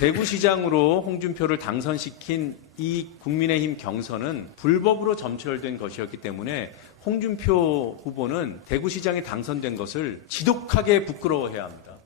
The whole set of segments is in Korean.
대구시장으로 홍준표를 당선시킨 이 국민의힘 경선은 불법으로 점철된 것이었기 때문에 홍준표 후보는 대구시장에 당선된 것을 지독하게 부끄러워해야 합니다.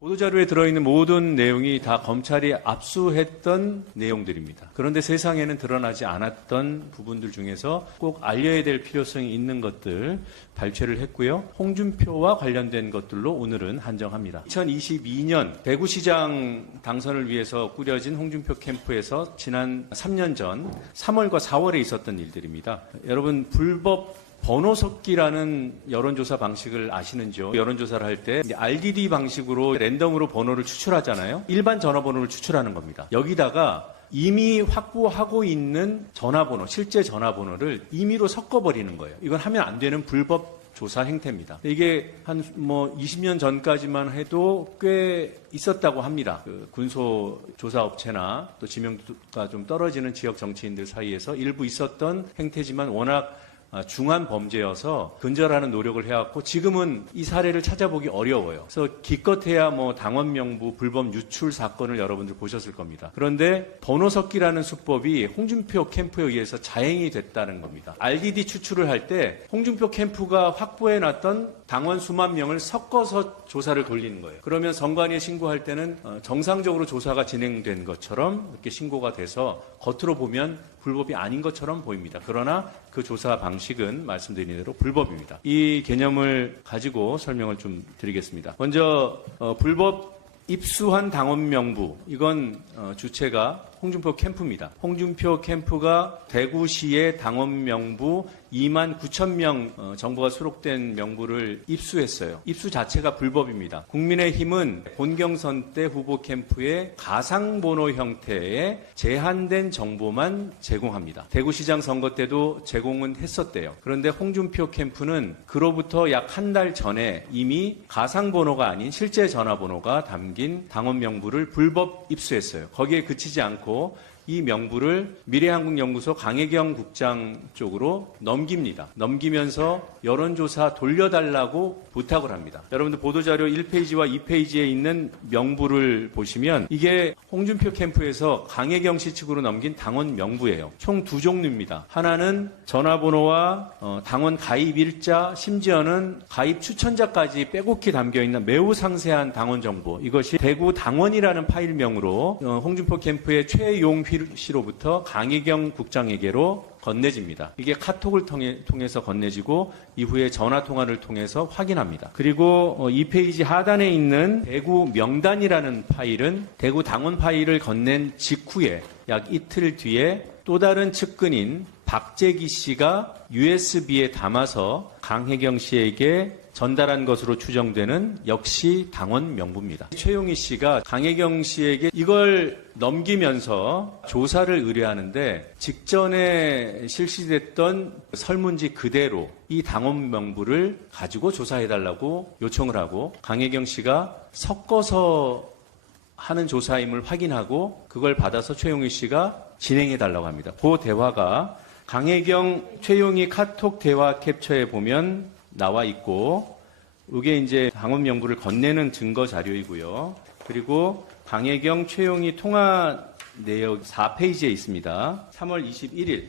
보도자료에 들어있는 모든 내용이 다 검찰이 압수했던 내용들입니다. 그런데 세상에는 드러나지 않았던 부분들 중에서 꼭 알려야 될 필요성이 있는 것들 발췌를 했고요. 홍준표와 관련된 것들로 오늘은 한정합니다. 2022년 대구시장 당선을 위해서 꾸려진 홍준표 캠프에서 지난 3년 전 3월과 4월에 있었던 일들입니다. 여러분, 불법 번호 섞기라는 여론조사 방식을 아시는지요? 여론조사를 할 때 RDD 방식으로 랜덤으로 번호를 추출하잖아요. 일반 전화번호를 추출하는 겁니다. 여기다가 이미 확보하고 있는 전화번호, 실제 전화번호를 임의로 섞어버리는 거예요. 이건 하면 안 되는 불법 조사 행태입니다. 이게 한 20년 전까지만 해도 꽤 있었다고 합니다. 그 군소 조사업체나 또 지명도가 좀 떨어지는 지역 정치인들 사이에서 일부 있었던 행태지만 워낙 중한 범죄여서 근절하는 노력을 해왔고 지금은 이 사례를 찾아보기 어려워요. 그래서 기껏해야 당원 명부 불법 유출 사건을 여러분들 보셨을 겁니다. 그런데 번호 섞기라는 수법이 홍준표 캠프에 의해서 자행이 됐다는 겁니다. RDD 추출을 할 때 홍준표 캠프가 확보해놨던 당원 수만 명을 섞어서 조사를 돌리는 거예요. 그러면 선관위에 신고할 때는 정상적으로 조사가 진행된 것처럼 이렇게 신고가 돼서 겉으로 보면 불법이 아닌 것처럼 보입니다. 그러나 그 조사 방식은 말씀드린 대로 불법입니다. 이 개념을 가지고 설명을 좀 드리겠습니다. 먼저 불법 입수한 당원 명부, 이건 주체가 홍준표 캠프입니다. 홍준표 캠프가 대구시의 당원 명부 2만 9천 명 정보가 수록된 명부를 입수했어요. 입수 자체가 불법입니다. 국민의힘은 본경선 때 후보 캠프에 가상번호 형태의 제한된 정보만 제공합니다. 대구시장 선거 때도 제공은 했었대요. 그런데 홍준표 캠프는 그로부터 약 한 달 전에 이미 가상번호가 아닌 실제 전화번호가 담긴 당원 명부를 불법 입수했어요. 거기에 그치지 않고 이 명부를 미래한국연구소 강혜경 국장 쪽으로 넘깁니다. 넘기면서 여론조사 돌려달라고 부탁을 합니다. 여러분들 보도자료 1페이지와 2페이지에 있는 명부를 보시면 이게 홍준표 캠프에서 강혜경 씨 측으로 넘긴 당원 명부예요. 총 두 종류입니다. 하나는 전화번호와 당원 가입 일자, 심지어는 가입 추천자까지 빼곡히 담겨있는 매우 상세한 당원 정보. 이것이 대구 당원이라는 파일명으로 홍준표 캠프의 최용휘 씨로부터 강혜경 국장에게로 건네집니다. 이게 카톡을 통해서 건네지고 이후에 전화통화를 통해서 확인합니다. 그리고 2페이지 하단에 있는 대구 명단이라는 파일은 대구 당원 파일을 건넨 직후에 약 이틀 뒤에 또 다른 측근인 박재기 씨가 USB에 담아서 강혜경 씨에게 전달한 것으로 추정되는 역시 당원 명부입니다. 최용희 씨가 강혜경 씨에게 이걸 넘기면서 조사를 의뢰하는데 직전에 실시됐던 설문지 그대로 이 당원 명부를 가지고 조사해달라고 요청을 하고 강혜경 씨가 섞어서 하는 조사임을 확인하고 그걸 받아서 최용희 씨가 진행해달라고 합니다. 그 대화가 강혜경, 최용희 카톡 대화 캡처에 보면 나와 있고 이게 이제 당원 명부를 건네는 증거 자료이고요. 그리고 강혜경, 최용희 통화 내역 4페이지에 있습니다. 3월 21일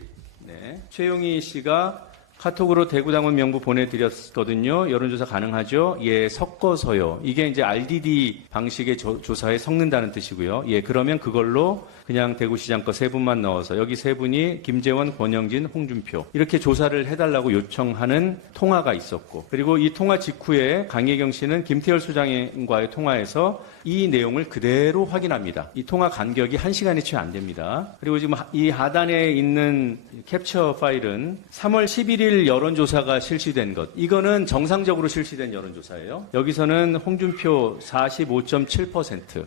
최용희 씨가 카톡으로 대구당원 명부 보내드렸거든요. 여론조사 가능하죠? 예, 섞어서요. 이게 이제 RDD 방식의 조사에 섞는다는 뜻이고요. 예, 그러면 그걸로 그냥 대구시장 거 세 분만 넣어서 여기 세 분이 김재원, 권영진, 홍준표 이렇게 조사를 해달라고 요청하는 통화가 있었고 그리고 이 통화 직후에 강혜경 씨는 김태열 소장과의 통화에서 이 내용을 그대로 확인합니다. 이 통화 간격이 1시간이 채 안 됩니다. 그리고 지금 이 하단에 있는 캡처 파일은 3월 11일 여론조사가 실시된 것. 이거는 정상적으로 실시된 여론조사예요. 여기서는 홍준표 45.7%,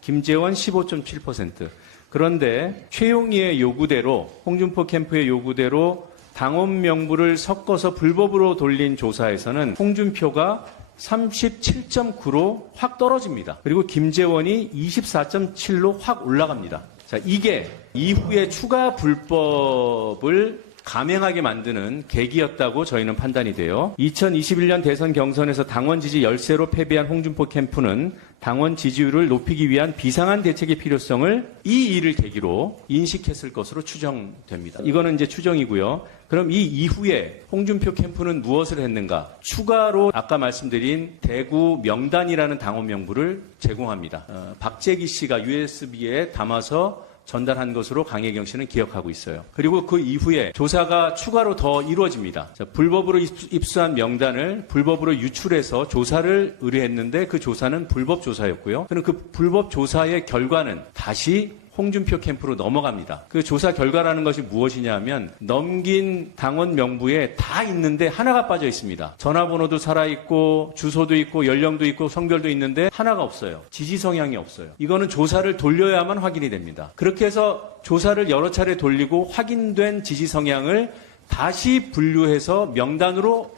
김재원 15.7%. 그런데 최용희의 요구대로 홍준표 캠프의 요구대로 당원 명부를 섞어서 불법으로 돌린 조사에서는 홍준표가 37.9로 확 떨어집니다. 그리고 김재원이 24.7로 확 올라갑니다. 자, 이게 이후에 추가 불법을 감행하게 만드는 계기였다고 저희는 판단이 돼요. 2021년 대선 경선에서 당원 지지 열세로 패배한 홍준표 캠프는 당원 지지율을 높이기 위한 비상한 대책의 필요성을 이 일을 계기로 인식했을 것으로 추정됩니다. 이거는 이제 추정이고요. 그럼 이 이후에 홍준표 캠프는 무엇을 했는가? 추가로 아까 말씀드린 대구 명단이라는 당원 명부를 제공합니다. 박재기 씨가 USB에 담아서 전달한 것으로 강혜경 씨는 기억하고 있어요. 그리고 그 이후에 조사가 추가로 더 이루어집니다. 자, 불법으로 입수한 명단을 불법으로 유출해서 조사를 의뢰했는데 그 조사는 불법 조사였고요. 그럼 그 불법 조사의 결과는 다시 홍준표 캠프로 넘어갑니다. 그 조사 결과라는 것이 무엇이냐 하면 넘긴 당원 명부에 다 있는데 하나가 빠져 있습니다. 전화번호도 살아있고 주소도 있고 연령도 있고 성별도 있는데 하나가 없어요. 지지 성향이 없어요. 이거는 조사를 돌려야만 확인이 됩니다. 그렇게 해서 조사를 여러 차례 돌리고 확인된 지지 성향을 다시 분류해서 명단으로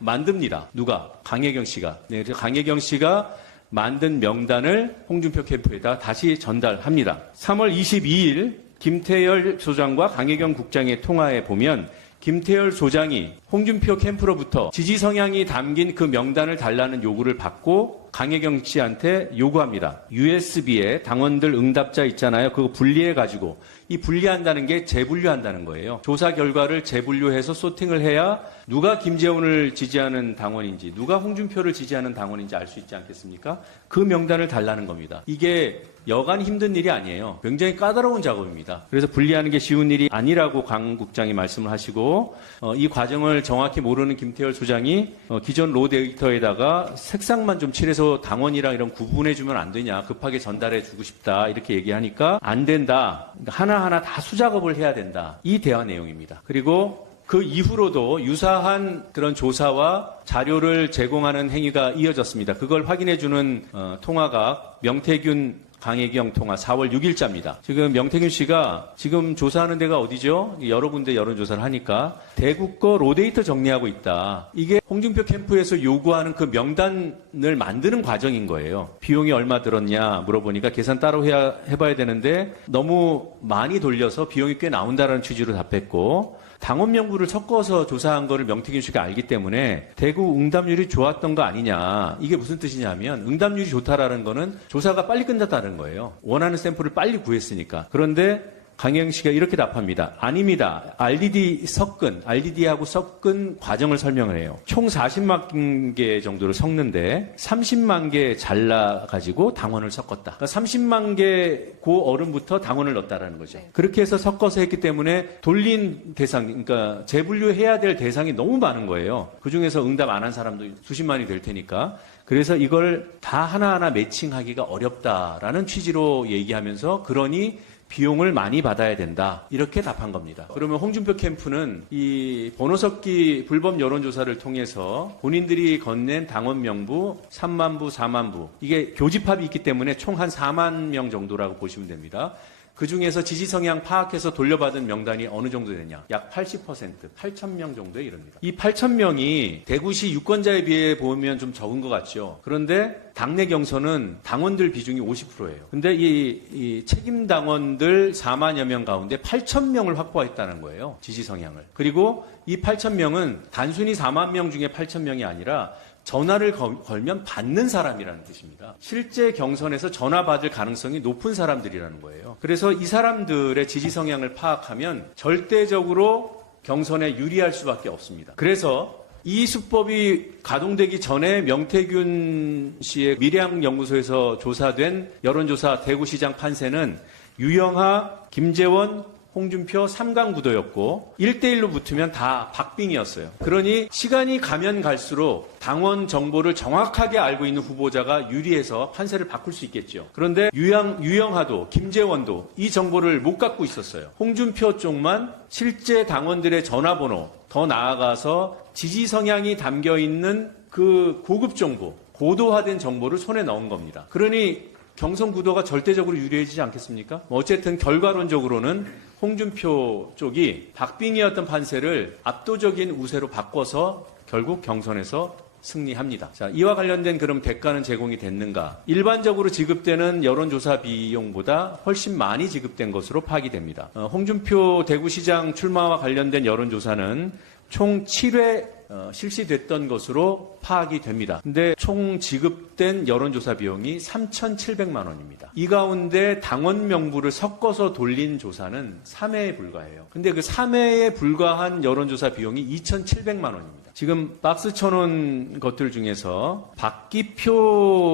만듭니다. 누가? 강혜경 씨가. 네, 강혜경 씨가 만든 명단을 홍준표 캠프에다 다시 전달합니다. 3월 22일 김태열 소장과 강혜경 국장의 통화에 보면 김태열 소장이 홍준표 캠프로부터 지지 성향이 담긴 그 명단을 달라는 요구를 받고 강혜경 씨한테 요구합니다. USB에 당원들 응답자 있잖아요. 그거 분리해가지고 이 분리한다는 게 재분류한다는 거예요. 조사 결과를 재분류해서 소팅을 해야 누가 김재원을 지지하는 당원인지 누가 홍준표를 지지하는 당원인지 알 수 있지 않겠습니까? 그 명단을 달라는 겁니다. 이게 여간 힘든 일이 아니에요. 굉장히 까다로운 작업입니다. 그래서 분리하는 게 쉬운 일이 아니라고 강 국장이 말씀을 하시고 이 과정을 정확히 모르는 김태열 소장이 기존 로 데이터에다가 색상만 좀 칠해서 당원이랑 이런 구분해주면 안 되냐, 급하게 전달해주고 싶다 이렇게 얘기하니까 안 된다, 하나하나 다 수작업을 해야 된다, 이 대화 내용입니다. 그리고 그 이후로도 유사한 그런 조사와 자료를 제공하는 행위가 이어졌습니다. 그걸 확인해주는 통화가 명태균 강혜경 통화 4월 6일자입니다. 지금 명태균 씨가 지금 조사하는 데가 어디죠? 여러 군데 여론조사를 하니까 대구 거 로데이터 정리하고 있다. 이게 홍준표 캠프에서 요구하는 그 명단을 만드는 과정인 거예요. 비용이 얼마 들었냐 물어보니까 계산 따로 해봐야 되는데 너무 많이 돌려서 비용이 꽤 나온다는 취지로 답했고, 당원 명부를 섞어서 조사한 거를 명태균 씨가 알기 때문에 대구 응답률이 좋았던 거 아니냐. 이게 무슨 뜻이냐면 응답률이 좋다라는 거는 조사가 빨리 끝났다는 거예요. 원하는 샘플을 빨리 구했으니까. 그런데 강혜경 씨가 이렇게 답합니다. 아닙니다. RDD하고 섞은 과정을 설명을 해요. 총 40만 개 정도를 섞는데 30만 개 잘라가지고 당원을 섞었다. 그러니까 30만 개 고 어른부터 당원을 넣었다라는 거죠. 네. 그렇게 해서 섞어서 했기 때문에 돌린 대상, 그러니까 재분류해야 될 대상이 너무 많은 거예요. 그중에서 응답 안 한 사람도 수십만이 될 테니까. 그래서 이걸 다 하나하나 매칭하기가 어렵다라는 취지로 얘기하면서 그러니 비용을 많이 받아야 된다. 이렇게 답한 겁니다. 그러면 홍준표 캠프는 이 번호 섞기 불법 여론조사를 통해서 본인들이 건넨 당원 명부 3만 부, 4만 부, 이게 교집합이 있기 때문에 총 한 4만 명 정도라고 보시면 됩니다. 그중에서 지지 성향 파악해서 돌려받은 명단이 어느 정도 되냐? 약 80%, 8,000명 정도에 이릅니다. 이 8,000명이 대구시 유권자에 비해 보면 좀 적은 것 같죠. 그런데 당내 경선은 당원들 비중이 50%예요. 근데 이 책임 당원들 4만여 명 가운데 8,000명을 확보했다는 거예요. 지지 성향을. 그리고 이 8,000명은 단순히 4만 명 중에 8,000명이 아니라 전화를 걸면 받는 사람이라는 뜻입니다. 실제 경선에서 전화 받을 가능성이 높은 사람들이라는 거예요. 그래서 이 사람들의 지지 성향을 파악하면 절대적으로 경선에 유리할 수밖에 없습니다. 그래서 이 수법이 가동되기 전에 명태균 씨의 미래학연구소에서 조사된 여론조사 대구시장 판세는 유영하, 김재원, 홍준표 3강 구도였고 1대1로 붙으면 다 박빙이었어요. 그러니 시간이 가면 갈수록 당원 정보를 정확하게 알고 있는 후보자가 유리해서 판세를 바꿀 수 있겠죠. 그런데 유영하도 김재원도 이 정보를 못 갖고 있었어요. 홍준표 쪽만 실제 당원들의 전화번호, 더 나아가서 지지 성향이 담겨있는 그 고급 정보, 고도화된 정보를 손에 넣은 겁니다. 그러니 경선 구도가 절대적으로 유리해지지 않겠습니까? 어쨌든 결과론적으로는 홍준표 쪽이 박빙이었던 판세를 압도적인 우세로 바꿔서 결국 경선에서 승리합니다. 자, 이와 관련된 그럼 대가는 제공이 됐는가? 일반적으로 지급되는 여론조사 비용보다 훨씬 많이 지급된 것으로 파악이 됩니다. 홍준표 대구시장 출마와 관련된 여론조사는 총 7회 실시됐던 것으로 파악이 됩니다. 근데 총 지급된 여론조사 비용이 3,700만 원입니다. 이 가운데 당원 명부를 섞어서 돌린 조사는 3회에 불과해요. 근데 그 3회에 불과한 여론조사 비용이 2,700만 원입니다. 지금 박스 쳐놓은 것들 중에서 박기표가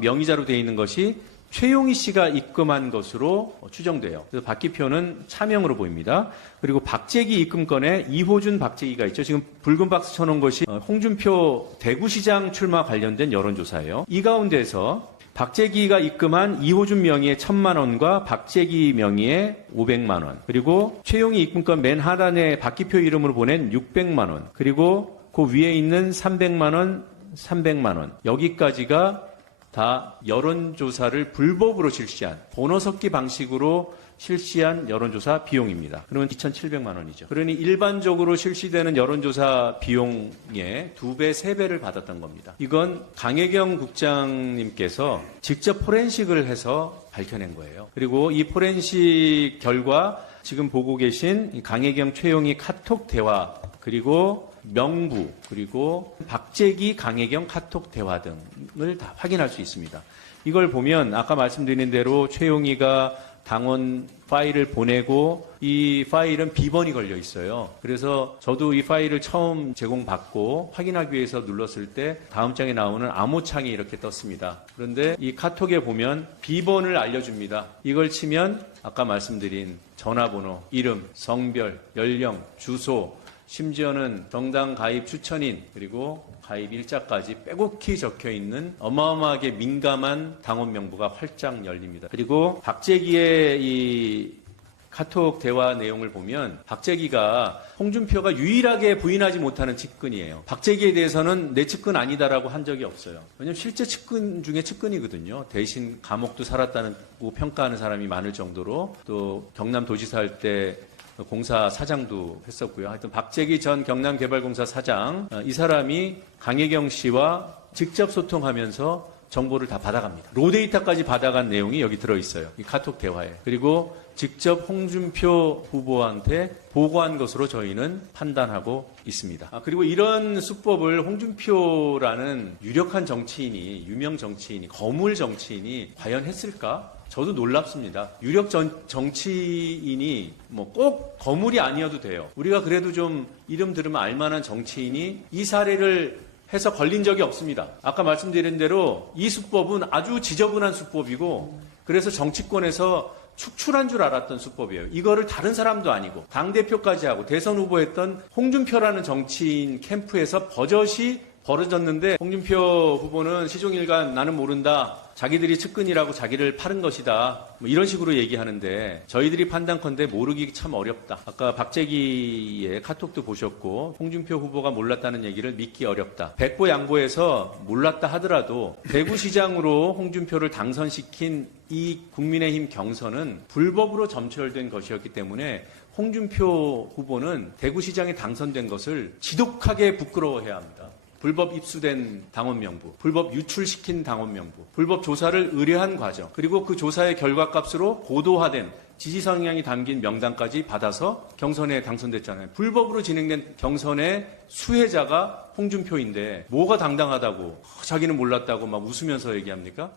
명의자로 되어 있는 것이 최용희 씨가 입금한 것으로 추정돼요. 그래서 박기표는 차명으로 보입니다. 그리고 박재기 입금건에 이호준 박재기가 있죠. 지금 붉은 박스 쳐놓은 것이 홍준표 대구시장 출마 관련된 여론조사예요. 이 가운데서 박재기가 입금한 이호준 명의의 1,000만 원과 박재기 명의의 500만 원, 그리고 최용희 입금건 맨 하단에 박기표 이름으로 보낸 600만 원, 그리고 그 위에 있는 300만 원, 300만 원, 여기까지가 다 여론조사를 불법으로 실시한 번호 섞기 방식으로 실시한 여론조사 비용입니다. 그러면 2,700만 원이죠. 그러니 일반적으로 실시되는 여론조사 비용의 2배, 3배를 받았던 겁니다. 이건 강혜경 국장님께서 직접 포렌식을 해서 밝혀낸 거예요. 그리고 이 포렌식 결과 지금 보고 계신 강혜경, 최용희 카톡 대화, 그리고 명부, 그리고 박재기, 강혜경 카톡 대화 등을 다 확인할 수 있습니다. 이걸 보면 아까 말씀드린 대로 최용희가 당원 파일을 보내고 이 파일은 비번이 걸려 있어요. 그래서 저도 이 파일을 처음 제공받고 확인하기 위해서 눌렀을 때 다음 장에 나오는 암호창이 이렇게 떴습니다. 그런데 이 카톡에 보면 비번을 알려줍니다. 이걸 치면 아까 말씀드린 전화번호, 이름, 성별, 연령, 주소, 심지어는 정당 가입 추천인, 그리고 가입 일자까지 빼곡히 적혀있는 어마어마하게 민감한 당원 명부가 활짝 열립니다. 그리고 박재기의 이 카톡 대화 내용을 보면 박재기가 홍준표가 유일하게 부인하지 못하는 측근이에요. 박재기에 대해서는 내 측근 아니다라고 한 적이 없어요. 왜냐하면 실제 측근 중에 측근이거든요. 대신 감옥도 살았다고 평가하는 사람이 많을 정도로, 또 경남도지사 할 때 공사 사장도 했었고요. 하여튼 박재기 전 경남개발공사 사장, 이 사람이 강혜경 씨와 직접 소통하면서 정보를 다 받아갑니다. 로데이터까지 받아간 내용이 여기 들어있어요. 이 카톡 대화에. 그리고 직접 홍준표 후보한테 보고한 것으로 저희는 판단하고 있습니다. 그리고 이런 수법을 홍준표라는 유력한 정치인이, 유명 정치인이, 거물 정치인이 과연 했을까? 저도 놀랍습니다. 유력 정치인이 뭐 꼭 거물이 아니어도 돼요. 우리가 그래도 좀 이름 들으면 알만한 정치인이 이 사례를 해서 걸린 적이 없습니다. 아까 말씀드린 대로 이 수법은 아주 지저분한 수법이고, 그래서 정치권에서 축출한 줄 알았던 수법이에요. 이거를 다른 사람도 아니고 당대표까지 하고 대선 후보했던 홍준표라는 정치인 캠프에서 버젓이 벌어졌는데, 홍준표 후보는 시종일관 나는 모른다, 자기들이 측근이라고 자기를 파는 것이다, 뭐 이런 식으로 얘기하는데 저희들이 판단컨대 모르기 참 어렵다. 아까 박재기의 카톡도 보셨고 홍준표 후보가 몰랐다는 얘기를 믿기 어렵다. 백보양보해서 몰랐다 하더라도 대구시장으로 홍준표를 당선시킨 이 국민의힘 경선은 불법으로 점철된 것이었기 때문에 홍준표 후보는 대구시장에 당선된 것을 지독하게 부끄러워해야 합니다. 불법 입수된 당원 명부, 불법 유출시킨 당원 명부, 불법 조사를 의뢰한 과정, 그리고 그 조사의 결과값으로 고도화된 지지 성향이 담긴 명단까지 받아서 경선에 당선됐잖아요. 불법으로 진행된 경선의 수혜자가 홍준표인데 뭐가 당당하다고 자기는 몰랐다고 막 웃으면서 얘기합니까?